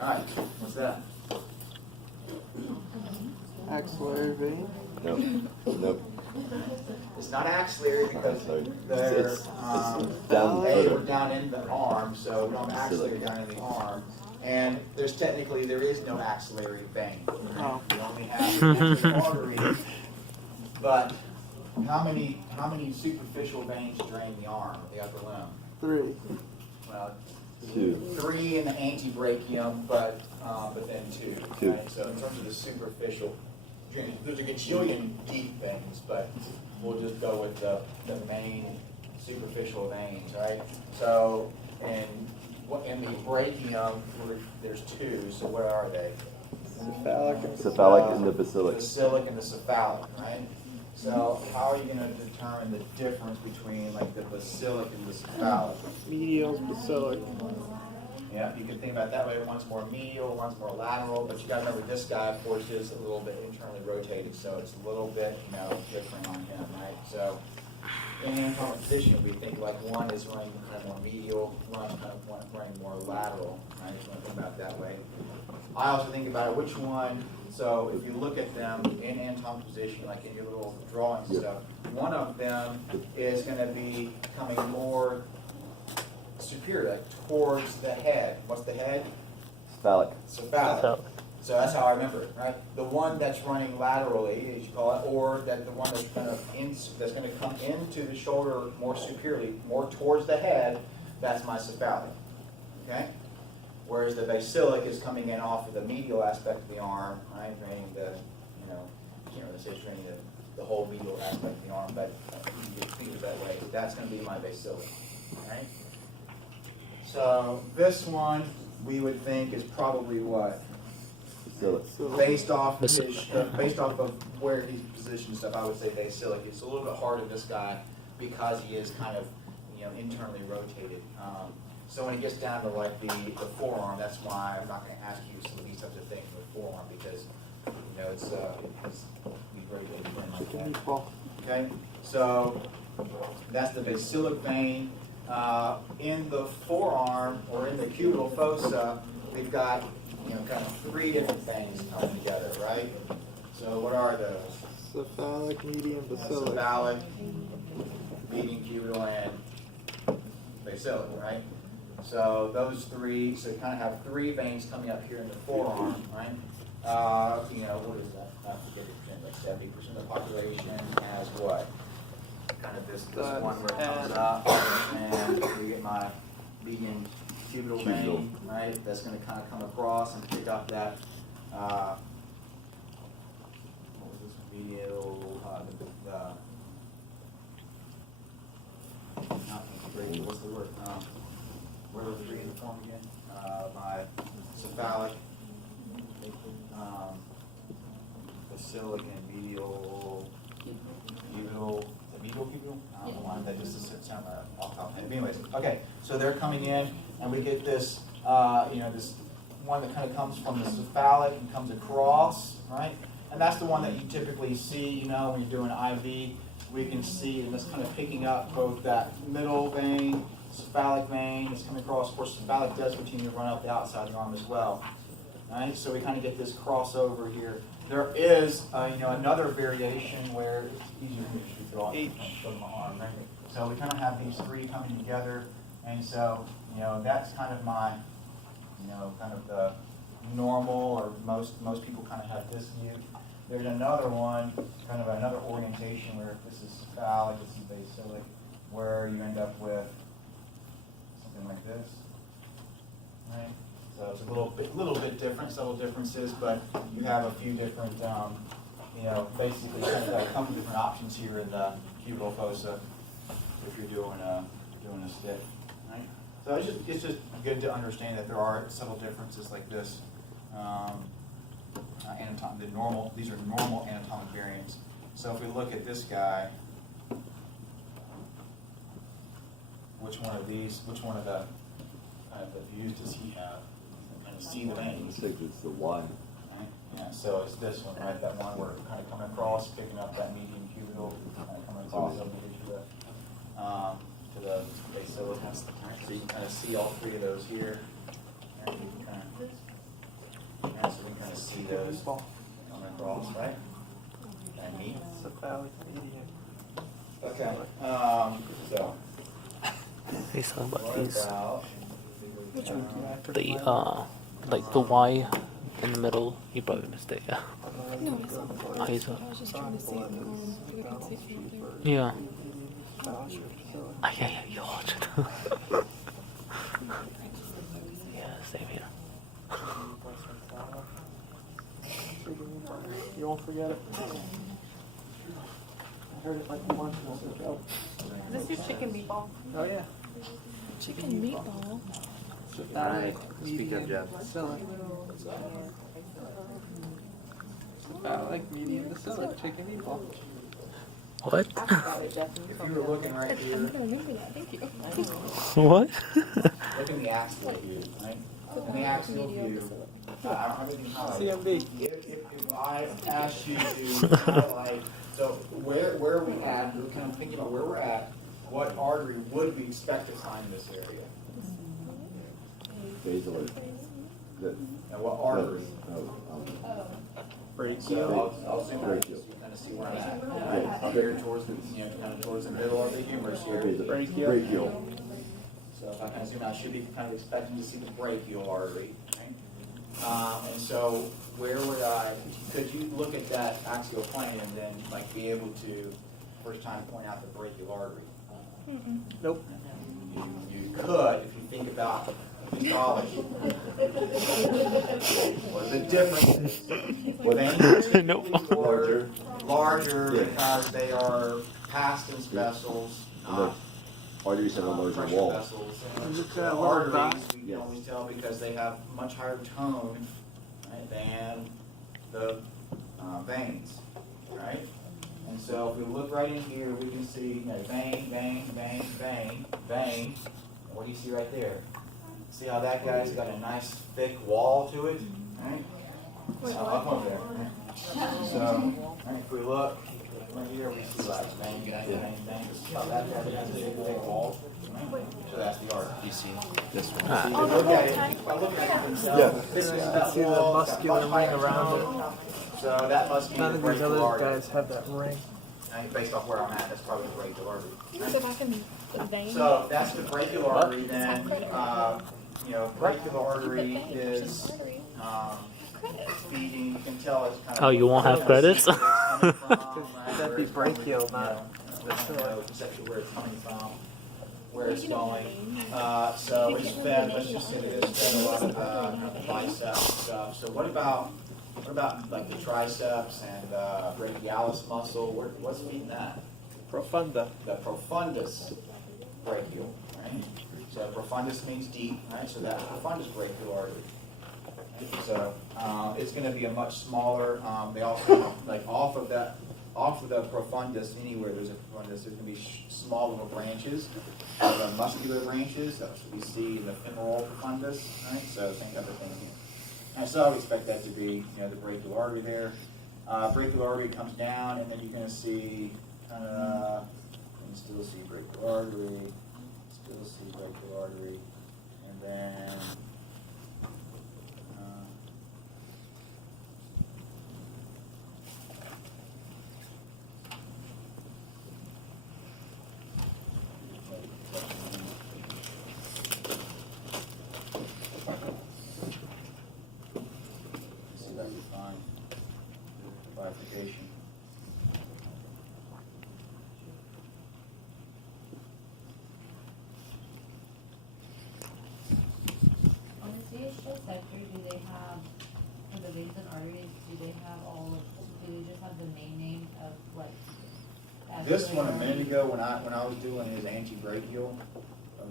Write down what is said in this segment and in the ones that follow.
Alright, what's that? Axillary vein. Nope. Nope. It's not axillary because they're It's down we're further. down in the arm, so we don't have axillary down in the arm. And there is no axillary vein. Oh. We only have the artery. But how many superficial veins drain the arm, the upper limb? 3. Well, 2. 3 in the antebrachium, but then 2. 2. Right? So in terms of the superficial drainage, there's a gajillion deep veins, but we'll just go with the main superficial veins, right? So in the brachium, there's 2. So what are they? Cephalic and the basilic. The basilic and the cephalic, right? So how are you going to determine the difference between like the basilic and the cephalic? Medial basilic. Yeah, you can think about it that way. One's more medial, one's more lateral, but you got to remember this guy, of course, is a little bit internally rotated, so it's a little bit, different on him, right? So in anatomic position, we think like one is running kind of more medial, one's kind of running more lateral, right? So think about it that way. I also think about it, which one. So if you look at them in anatomic position, like in your little drawings and stuff, one of them is going to be coming more superior, like towards the head. What's the head? Cephalic. Cephalic. So that's how I remember it, right? The one that's running laterally, as you call it, or that the one that's that's going to come into the shoulder more superiorly, more towards the head, that's my cephalic. Okay? Whereas the basilic is coming in off of the medial aspect of the arm, right? Draining the, can't really say it's draining the whole medial aspect of the arm, but you can think of it that way. That's going to be my basilic, right? So this one we would think is probably what? Basilic. Based off of where he's positioned and stuff, I would say basilic. It's a little bit harder this guy because he is kind of internally rotated. So when it gets down to like the forearm, that's why I'm not going to ask you some of these types of things with forearm because it's be very good like that. Okay, so that's the basilic vein. In the forearm or in the cubital fossa, we've got kind of 3 different things coming together, right? So what are those? Cephalic, medium, basilic. Cephalic, median cubital, and basilic, right? So those 3, so you kind of have 3 veins coming up here in the forearm, right? What is that? I forget the percent, like 70% of the population has what? Kind of this one where it comes up, and we get my median cubital vein, right? That's going to kind of come across and pick up that, what was this, medial, what's the word? Where are the 3 in the form again? My cephalic, basilic, and medial cubital. Medial cubital? I don't know why that just sound off top. Anyways, okay, so they're coming in, and we get this, this one that kind of comes from the cephalic and comes across, right? And that's the one that you typically see, when you're doing IV. We can see, and it's kind of picking up both that middle vein, cephalic vein that's coming across. Of course, cephalic does continue to run up the outside of the arm as well, right? So we kind of get this crossover here. There is, another variation where it's easier to draw from my arm, right? So we kind of have these 3 coming together, and so that's kind of my, kind of the normal, or most people kind of have this view. There's another one, kind of another orientation where this is cephalic, this is basilic, where you end up with something like this, right? So it's a little bit different, subtle differences, but you have a few different, basically kind of a couple different options here in the cubital fossa if you're doing a stick, right? So it's just good to understand that there are subtle differences like this. These are normal anatomic variants. So if we look at this guy, which one of the kind of the views does he have? Kind of see the veins. I think it's the one. Right? Yeah, so it's this one, right? That one where it's kind of coming across, picking up that median cubital, kind of coming across to the basilic. So you can kind of see all 3 of those here. And you can kind of those ball. coming across, right? And meet. Cephalic medium. Okay. So Hey, so about what these, about like the Y in the middle, you probably missed it, yeah. No, I saw the Eyes I up. was just trying to see if I could see it from up there. Yeah. Cephalic. Yeah, you watch it. Yeah, same here. You won't forget it. I heard it like once and I said, oh. Is this your chicken meatball? Oh yeah. Chicken meatball. Cephalic medium bacillic. Cephalic medium bacillic chicken meatball. What? if you were looking right I'm here, gonna remember that. Thank you. What? look in the axial view, right? In the axial view, I don't have anything highlighted. CMB. If I asked you to highlight, so where are we at? We're kind of thinking about where we're at. What artery would we expect to find in this area? Basilar. And what artery? So I'll zoom out so you kind of see where I'm at. Up here towards the, kind of towards the middle of the humerus here. Brachial. So if I kind of zoom out, I should be kind of expecting to see the brachial artery, right? And so where would could you look at that axial plane and then like be able to, first time, point out the brachial artery? Nope. You could, if you think about histology. Well, the difference is veins Nope. larger because they are pastance vessels, not Arteries have a larger pressure wall. vessels. Look at that little Arteries, dot. we can always tell because they have much higher tone, right, than the veins, right? And so if we look right in here, we can see vein, vein, vein, vein, vein. And what do you see right there? See how that guy's got a nice thick wall to it, right? So up over there. Right? So, right, if we look right here, we see like vein, vein, vein, vein. See how that guy has a big wall? Right? So that's the artery. You see this one. So you can look at it. By looking at it themselves, this is that See the wall, muscular got much ring higher around tone. So that must be None the of these brachial other artery. guys have that ring. And based off where I'm at, that's probably the brachial artery. So if I can the vein. So that's the brachial artery. Then, brachial artery is feeding. You can tell it's kind of. Oh, you won't have credits? That'd be brachial, not exactly where it's coming from, where it's going. So it's fed. Let's just say that it's fed a lot of the biceps and stuff. So what about like the triceps and brachialis muscle? What's feeding that? profunda. The profundus brachial, right? So profundus means deep, right? So that's profundus brachial artery. Right? So it's going to be a much smaller. They also like off of the profundus. Anywhere there's a profundus, there's going to be small little branches, muscular branches. That's what we see in the femoral profundus, right? So think of the thing here. And so I would expect that to be, the brachial artery there. Brachial artery comes down, and then you're going to see kind of, you can still see brachial artery, and then see that you find bifurcation. On the CHO sector, do they have, for the veins and arteries, do they just have the main name of what? This one a minute ago, when I was doing his antebrachial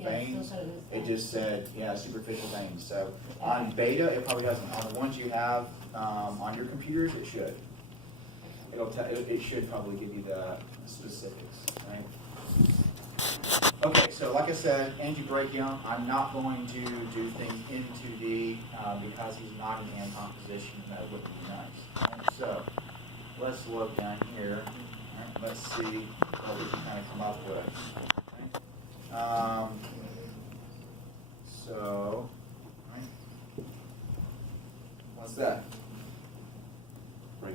veins, it just said, superficial veins. So on beta, it probably doesn't. On the ones you have on your computers, it should. It should probably give you the specifics, right? Okay, so like I said, antebrachium, I'm not going to do things into the, because he's not in Anton position, that wouldn't be nice. Right? So let's look down here. Right? Let's see what we can kind of come up with. Okay? So, right? What's that?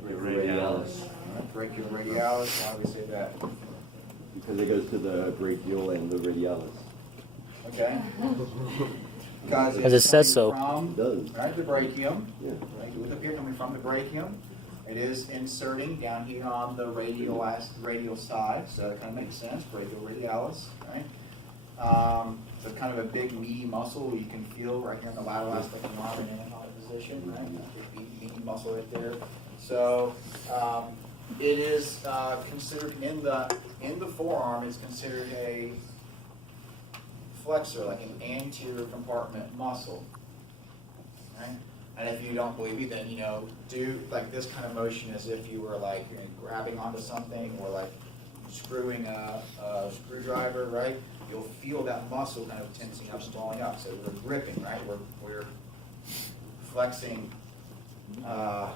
Radialis. Brachioradialis, why do we say that? Because it goes to the brachial and the radialis. Okay? Because As it it's says so. coming It does. from, right, the brachium. Yeah. Right, you look up here, coming from the brachium. It is inserting down here on the radial side, so that kind of makes sense, brachioradialis, right? So kind of a big meaty muscle you can feel right here in the lateral aspect of the arm in an anatomic position, right? That big meaty muscle right there. So it is considered in the forearm. It's considered a flexor, like an anterior compartment muscle, right? And if you don't believe me, then do like this kind of motion as if you were like grabbing onto something or like screwing a screwdriver, right? You'll feel that muscle kind of tensing up, swelling up. So we're gripping, right? We're flexing at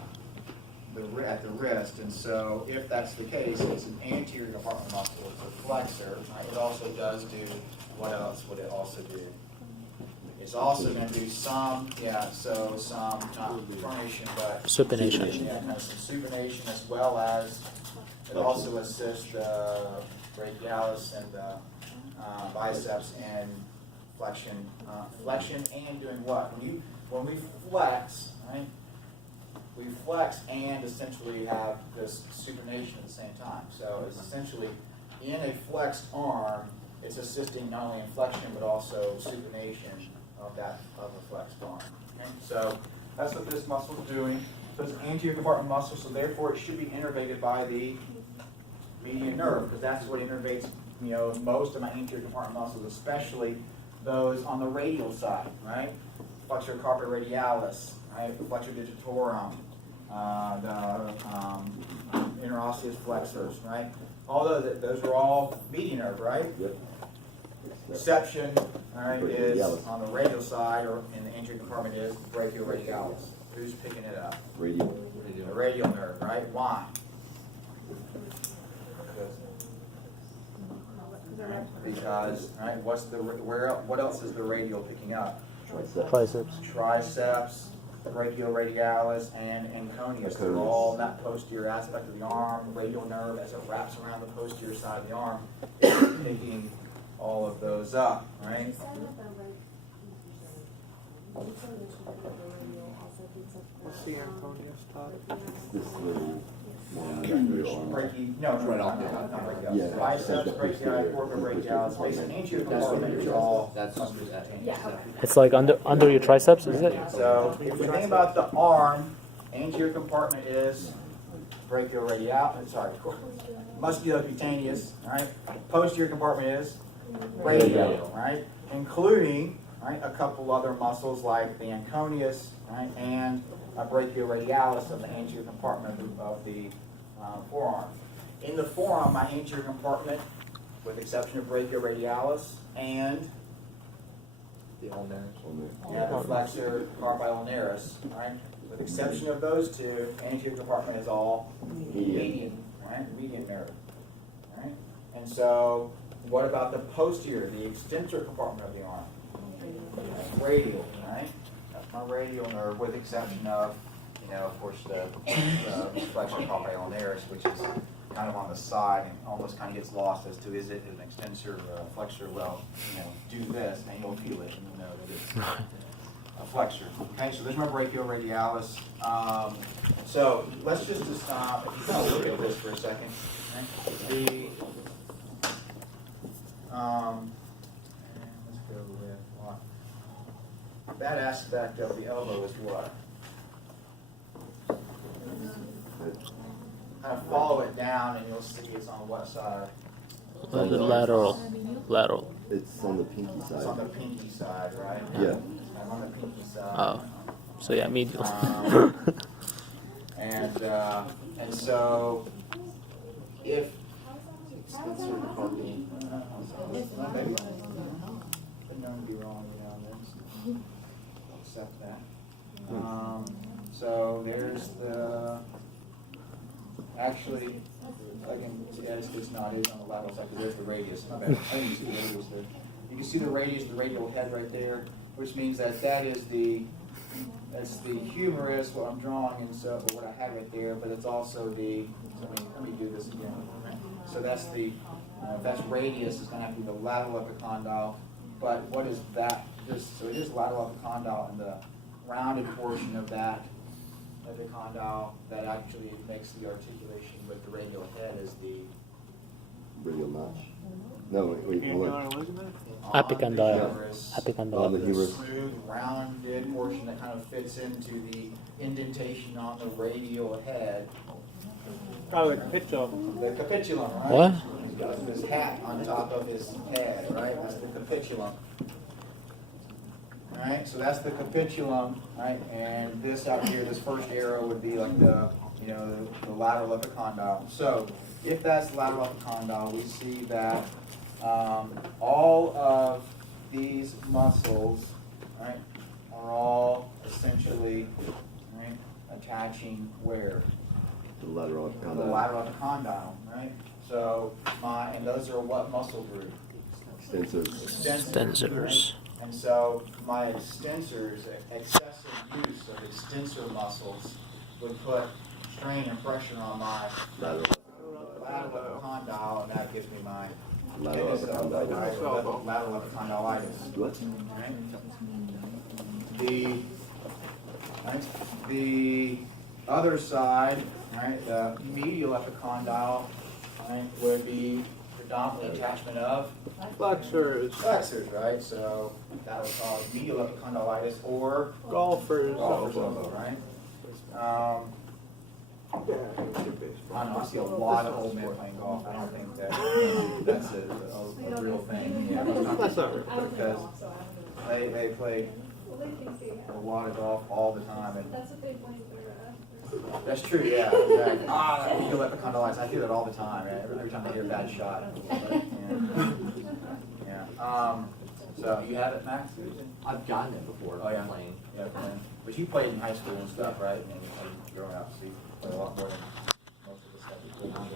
the wrist, and so if that's the case, it's an anterior compartment muscle. It's a flexor, right? It also does do what else would it also do? It's also going to do some not pronation, but Supination. yeah, kind of some supination, as well as it also assists the brachialis and the biceps in flexion and doing what? When we flex, right? We flex and essentially have this supination at the same time. So it's essentially in a flexed arm, it's assisting not only in flexion but also supination of a flexed arm. Okay? So that's what this muscle is doing. So it's an anterior compartment muscle, so therefore it should be innervated by the median nerve, because that's what innervates most of my anterior compartment muscles, especially those on the radial side, right? Flexor carpi radialis, right? Flexor digitorum, the interosseous flexors, right? Although those are all median nerve, right? Yep. Exception, all right, is Brachioradialis. on the radial side, or in the anterior compartment, is brachioradialis. Who's picking it up? Radial. The radial nerve, right? Why? Because, right, what else is the radial picking up? Tricep. Triceps. Triceps, brachioradialis, and anconeus. They're Anconeus. all in that posterior aspect of the arm. Radial nerve, as it wraps around the posterior side of the arm, is picking all of those up, right? What's the Antonius Todd? This little one. No, Right off not there. brachialis. Yeah. Biceps, brachialis, brachialis, basically anterior compartment is all It's like under your triceps, is it? So if we think about the arm, anterior compartment is musculocutaneous, right? Posterior compartment is radial, right? Including, right, a couple other muscles like the anconeus, right, and a brachioradialis of the anterior compartment of the forearm. In the forearm, my anterior compartment, with the exception of brachioradialis and The ulnaris. the flexor carpi ulnaris, right? With the exception of those two, anterior compartment is all median, right? Median nerve, right? And so, what about the posterior, the extensor compartment of the arm? Radial, right? That's my radial nerve, with the exception of, of course, the flexor carpi ulnaris, which is kind of on the side and almost kind of gets lost as to, is it an extensor or a flexor? Well, do this and you'll feel it and you'll know that it's a flexor. Okay, so there's my brachioradialis. So let's just stop. If you kind of look at this for a second, okay? Let's go with what? That aspect of the elbow is what? Kind of follow it down and you'll see it's on what side? The lateral. Lateral. It's on the pinky It's on side. the pinky side, right? Yeah. I'm on the pinky side. Oh. So yeah, medial. And so if been known to be wrong around this, I'll accept that. So there's the actually. It's not. It's on the lateral side. There's the radius. My bad. I didn't see the radius there. You can see the radius, the radial head right there, which means that is the that's the humerus, what I'm drawing, and so, or what I have right there, but it's also the, so let me do this again. So that's the, if that's radius, it's gonna have to be the lateral epicondyle, but what is that? So it is lateral epicondyle, and the rounded portion of that epicondyle that actually makes the articulation with the radial head is the Radial notch. No, wait, hold on. on Apicondyle. the humerus. On the Apicondyle. humerus. Smooth, rounded portion that kind of fits into the indentation on the radial head. Probably like a pitch of. The capitulum, right? What? He's got his hat on top of his head, right? That's the capitulum. Alright, so that's the capitulum, right? And this out here, this first arrow would be like the, the lateral epicondyle. So, if that's lateral epicondyle, we see that all of these muscles, right, are all essentially, right, attaching where? The lateral The epicondyle. lateral epicondyle, right? So and those are what muscle group? Extensive. Extensors. Right? And so my extensors, excessive use of extensor muscles would put strain and pressure on my Lateral. lateral epicondyle, and that gives me my Lateral epicondyle. lateral epicondylitis. What? Right? The other side, right, the medial epicondyle, right, would be predominantly attachment of Flexors, flexors, right? So that would cause medial epicondylitis or golfers. golfer's elbow, right? Yeah, it should be. I don't know, I see a lot of old men playing golf. I don't think that's a real thing. Yeah, That's not right. because they play a lot of golf all the time. And That's what they blame their that's true, yeah. Exactly. That medial epicondylitis. I hear that all the time. Man. Every time I hear a bad shot. Yeah. So you have it, Max? I've gotten it before Oh, yeah. playing. Yeah, playing. But you played in high school and stuff, right? And growing up, so you played a lot more than most of the stuff you played.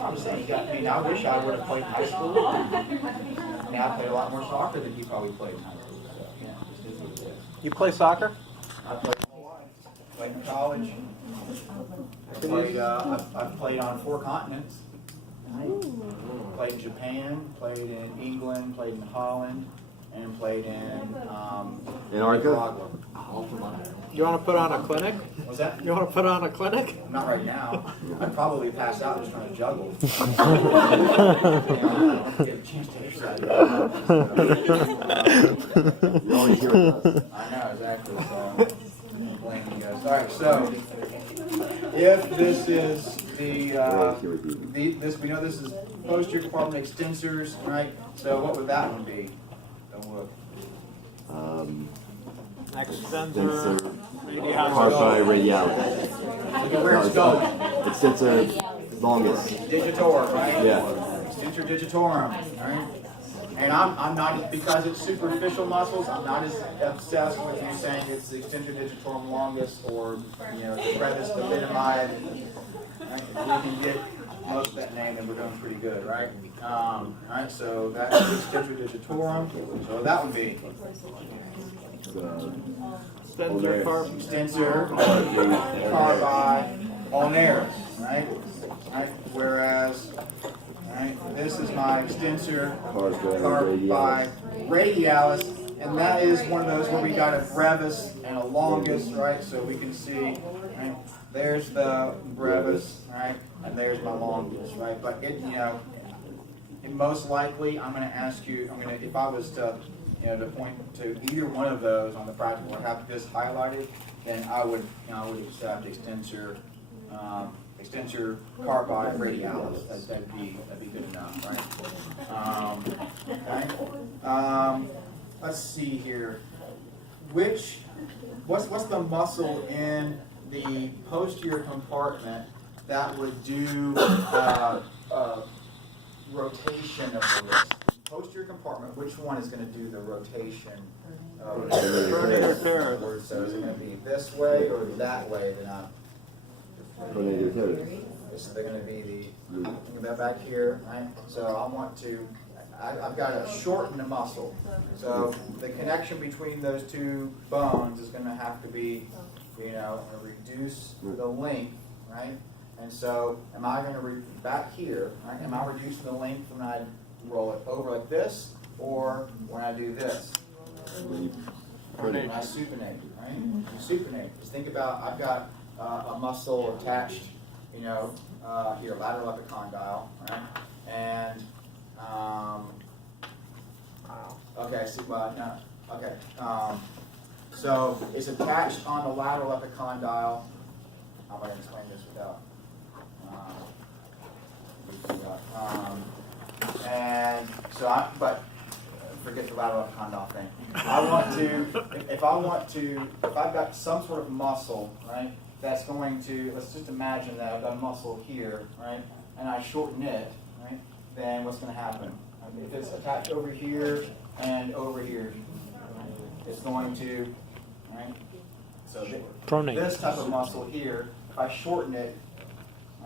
I'm saying, I wish I would have played in high school. I mean, I played a lot more soccer than you probably played in high school. So, yeah, it is what it is. You play soccer? I played my whole life. Played in college. I've played on 4 continents. Played in Japan, played in England, played in Holland, and played in Antarctica? Nicaragua. You want to put on a clinic? What's that? You want to put on a clinic? Not right now. I'd probably pass out just trying to juggle. I don't get a chance to exercise. You're always here with us. I know, exactly. So, I'm blaming you guys. All right, so if this is We're always here with you. this, we know this is posterior compartment extensors, right? So what would that one be? Don't look. Extensor. Carpi radialis. Look at where it's going. Extensor longus. Digitorum, right? Yeah. Extensor digitorum, right? And I'm not, because it's superficial muscles, I'm not as obsessed with you saying it's the extensor digitorum longus or, the brevis divinamide. Right? If we can get most of that name, then we're doing pretty good, right? Right, so that's the extensor digitorum. So that would be Extensor carp. extensor carpi ulnaris, right? Right? Whereas, right, this is my extensor carpi radialis, and that is one of those where we got a brevis and a longus, right? So we can see, right? There's the brevis, right? And there's my longus, right? But it most likely, I'm going to ask you, if I was to, to point to either one of those on the practical or have this highlighted, then I would accept extensor carpi radialis. That'd be good enough, right? Okay. Let's see here. What's the muscle in the posterior compartment that would do rotation of the wrist? Posterior compartment, which one is going to do the rotation of the wrist? So is it going to be this way or that way? So they're going to be that back here, right? So I want to, I've got to shorten the muscle. So the connection between those two bones is going to have to be, you know, reduce the length, right? And so am I going to, back here, right, am I reducing the length when I roll it over like this, or when I do this? When I supinate, right? Supinate. Just think about, I've got a muscle attached, you know, here, lateral epicondyle, right? And, okay, so, well, no, okay. So it's attached on the lateral epicondyle. How am I going to explain this without? And so but forget the lateral epicondyle thing. I want to, if I've got some sort of muscle, right, that's going to, let's just imagine that I've got a muscle here, right, and I shorten it, right, then what's going to happen? If it's attached over here and over here, it's going to, right, so this type of muscle here, if I shorten it,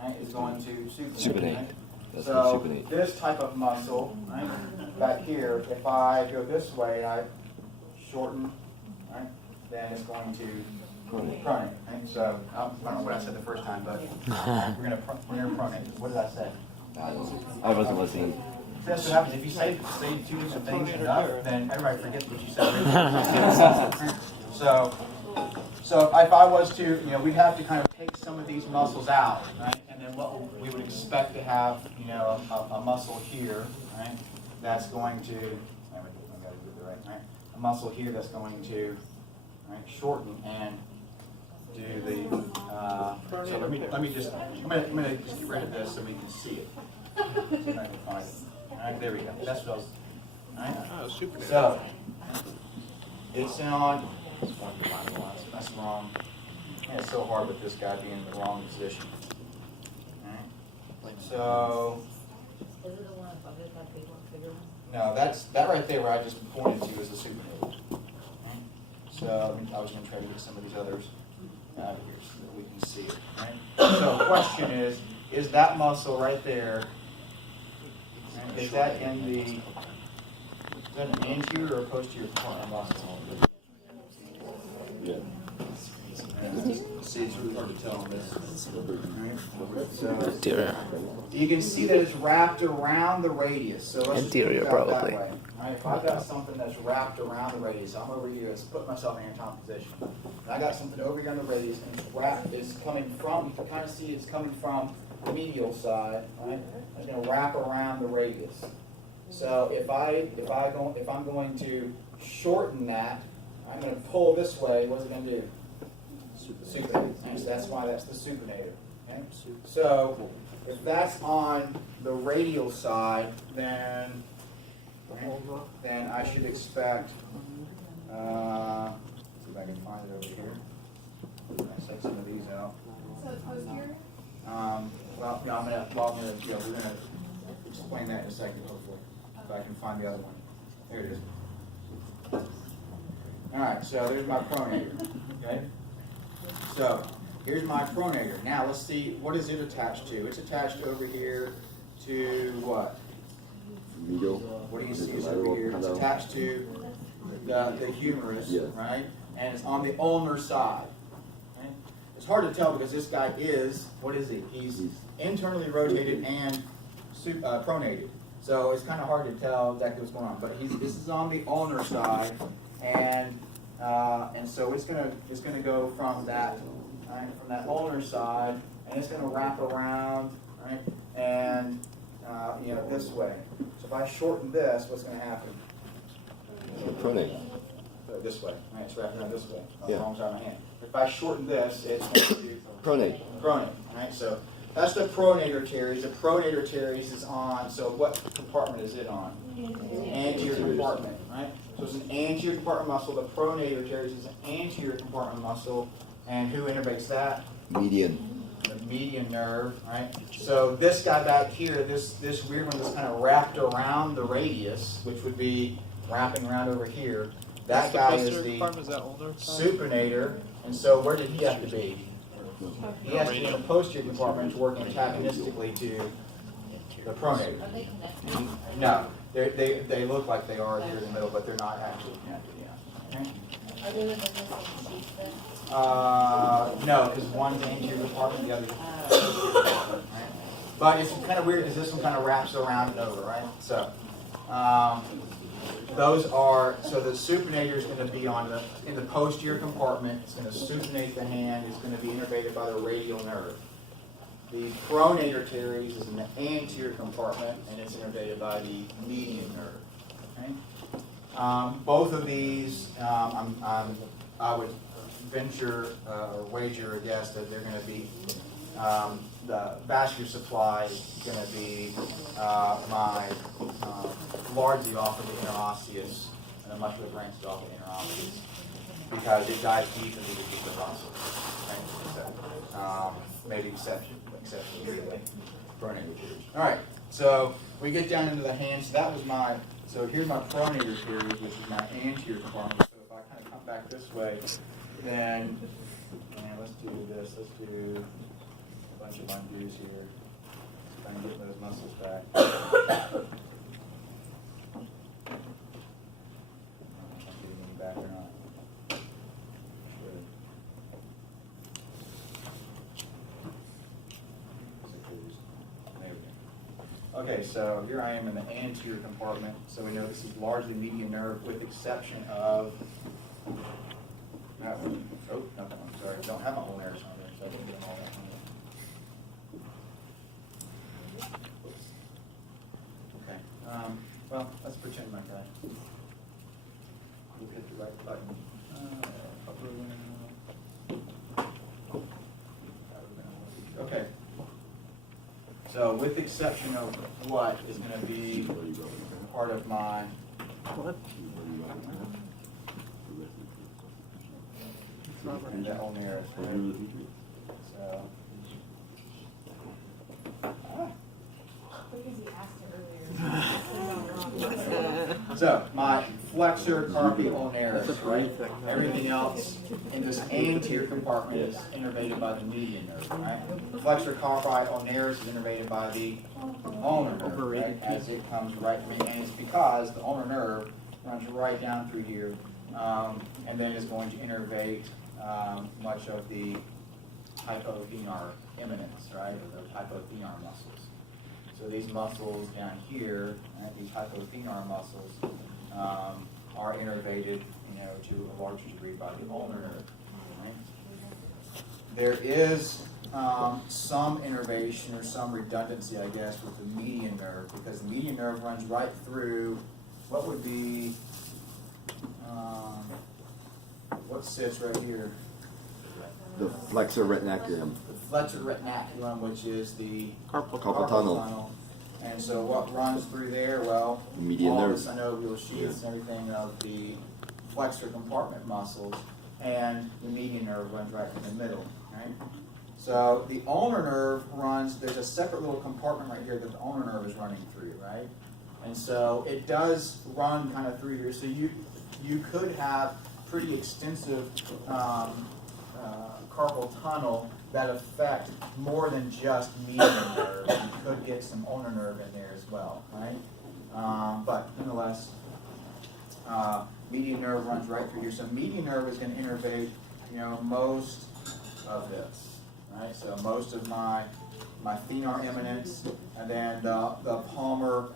right, is going to supinate. Right? That's So supinate. this type of muscle, right, back here, if I go this way, I shorten, right, then it's going to pronate. Right? So I don't know what I said the first time, but we're going to pronate. What did I say? I wasn't listening. That's what happens. If you say two different things enough, then everybody forgets what you said. So if I was to, you know, we'd have to kind of take some of these muscles out, right? And then what we would expect to have, you know, a muscle here, right? That's going to, I gotta do it right? A muscle here that's going to, right, shorten and do the. So let me just, I'm gonna just get rid of this so we can see it. See if I can find it. All right, there we go. That's what I was. All right. Oh, super. So it's on. That's wrong. Yeah, it's so hard with this guy being in the wrong position. All right. So Is it the one above it, that big one, bigger one? no, that right there where I just pointed to is the supinator. Okay. So I was going to try to get some of these others out of here so that we can see it. Right. So the question is that muscle right there? Is that in the, is that an anterior or posterior compartment muscle? Yeah. See, it's really hard to tell on this. So Anterior. you can see that it's wrapped around the radius. So let's Anterior, just put it out probably. that way. All right, if I've got something that's wrapped around the radius, I'm over here, let's put myself in anatomic position. And I got something over here on the radius, and it's wrapped, it's coming from, you can kind of see it's coming from the medial side, right? It's going to wrap around the radius. So if I'm going to shorten that, I'm going to pull this way. What's it going to do? Supinate. And so that's why that's the supinator. Okay? So if that's on the radial side, then I should expect. See if I can find it over here. I set some of these out. So it's posterior? Well, yeah, we're gonna explain that in a second, hopefully, if I can find the other one. There it is. All right, so there's my pronator. Okay. So here's my pronator. Now let's see, what is it attached to? It's attached over here to what? Medial. What do you see is over here? It's attached to the humerus, Yes. right? And it's on the ulnar side. Right? It's hard to tell because this guy is, what is he? He's internally rotated and pronated. So it's kind of hard to tell exactly what's going on. But this is on the ulnar side, and so it's gonna go from that, right, from that ulnar side, and it's gonna wrap around, right, and this way. So if I shorten this, what's gonna happen? Pronate. This way, right? It's wrapping around this way. Yeah. Palms out of my hand. If I shorten this, it's going to Pronate. pronate, right? So that's the pronator teres. The pronator teres is on, so what compartment is it on? Anterior compartment, right? So it's an anterior compartment muscle. The pronator teres is an anterior compartment muscle. And who innervates that? Median. The median nerve, right? So this guy back here, this weird one that's kind of wrapped around the radius, which would be wrapping around over here. That guy is the supinator, and so where did he have to be? He has to be in the posterior compartment, working antagonistically to the pronator. Are they connected? No, They look like they are here in the middle, but they're not actually connected, yeah. Okay. Are they the same sheets then? No, because one's anterior compartment, the other. But it's kind of weird because this one kind of wraps around and over, right? So, those are, so the supinator is going to be in the posterior compartment. It's going to supinate the hand. It's going to be innervated by the radial nerve. The pronator teres is in the anterior compartment, and it's innervated by the median nerve. Okay? Both of these, I would venture or wager or guess that they're going to be, the vascular supply is going to be largely off of the interosseous, and the muscular branches off of the interosseous, because it dives deep into the deeper muscles. Okay? So, maybe exception usually. All right, so we get down into the hands. That was my, so here's my pronator teres, which is my anterior compartment. So if I kind of come back this way, then, let's do this. Let's do a bunch of undos here. Trying to get those muscles back. I'm getting any back or not. Should. There we go. Okay, so here I am in the anterior compartment. So we know this is largely median nerve, with exception of that one. Oh, not that one. Sorry, I don't have my whole nerves on there, so I didn't get all that on there. Okay. Well, let's pretend like that. We'll hit the right button. Okay. So, with the exception of what is going to be part of my What? and that on there, right? So. So, my flexor carpi ulnaris, right? Everything else in this anterior compartment is innervated by the median nerve, right? Flexor carpi ulnaris is innervated by the ulnar nerve, right? As it comes right from the, and it's because the ulnar nerve runs right down through here, and then is going to innervate much of the hypothenar eminence, right? Or the hypothenar muscles. So these muscles down here, right, these hypothenar muscles, are innervated, to a large degree by the ulnar nerve. Right? There is some innervation or some redundancy, I guess, with the median nerve, because the median nerve runs right through what would be what sits right here. The flexor retinaculum. The flexor retinaculum, which is the Carpal Carpal tunnel. And so what runs through there? Well, Median all nerve. the synovial sheaths and everything of the flexor compartment muscles, and the median nerve runs right in the middle, right? So the ulnar nerve runs, there's a separate little compartment right here that the ulnar nerve is running through, right? And so it does run kind of through here. So you could have pretty extensive carpal tunnel that affect more than just median nerve. You could get some ulnar nerve in there as well, right? But nonetheless, median nerve runs right through here. So median nerve is going to innervate, most of this, right? So most of my thenar eminence, and then the palmar,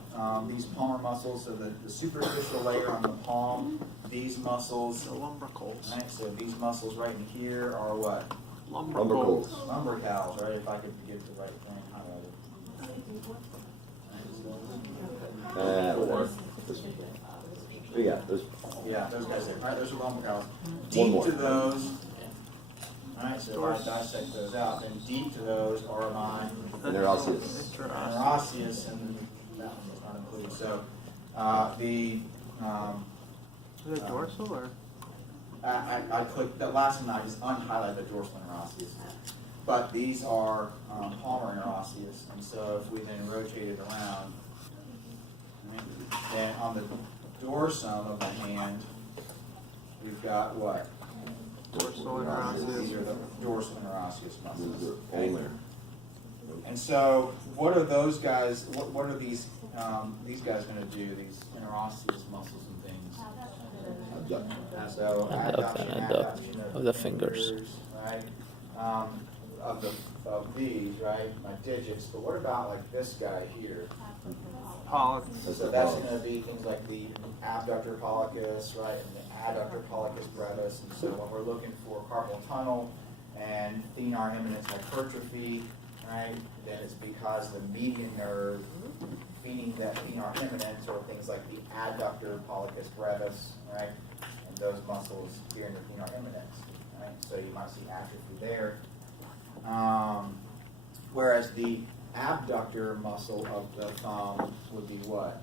these palmar muscles, so the superficial layer on the palm, these muscles, The lumbricals. right? So these muscles right in here are what? Lumbricals. Lumbricals, right? If I could get the right thing highlighted. That'll work. Yeah, there's Yeah, those guys there. Right, those are lumbricals. One Deep more. to those. Alright, so if I dissect those out, then deep to those are my interosseous. interosseous, and that one is not included. So Is it dorsal or? I clicked the last one. I just unhighlighted the dorsal interosseous, but these are palmar interosseous, and so if we then rotate it around, right, then on the dorsum of the hand, we've got what? Dorsal These interosseous. are the dorsal interosseous muscles. These are Okay? ulnar. And so, what are those guys? What are these these guys are gonna do these interosseous muscles and things. Abduction. So And adduction, abduction adduction of the fingers. right? Of these, right? My digits. But what about like this guy here? Pollock. So that's gonna be things like the abductor pollicus, right, and the adductor pollicus brevis. And so when we're looking for carpal tunnel and thenar eminence hypertrophy, right, then it's because the median nerve feeding that thenar eminence, or things like the adductor pollicus brevis, right, and those muscles here in the thenar eminence, right. So you might see atrophy there. Whereas the abductor muscle of the thumb would be what?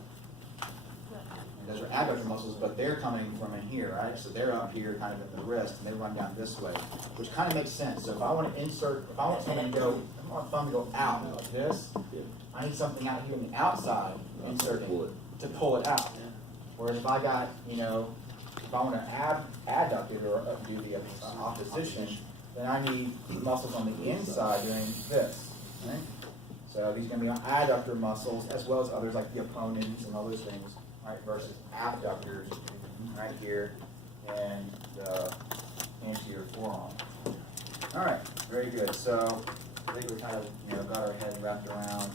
And those are adductor muscles, but they're coming from in here, right? So they're up here kind of in the wrist, and they run down this way, which kind of makes sense. So if I want to insert, if I want something to go, I want thumb to go out like this, I need something out here on the outside inserting to pull it out. Whereas if I got, you know, if I want to adduct it or do the opposition, then I need muscles on the inside doing this, right? So these are going to be adductor muscles, as well as others like the opponents and all those things, right? Versus abductors, right here, and the anterior forearm. All right, very good. So I think we kind of, got our head wrapped around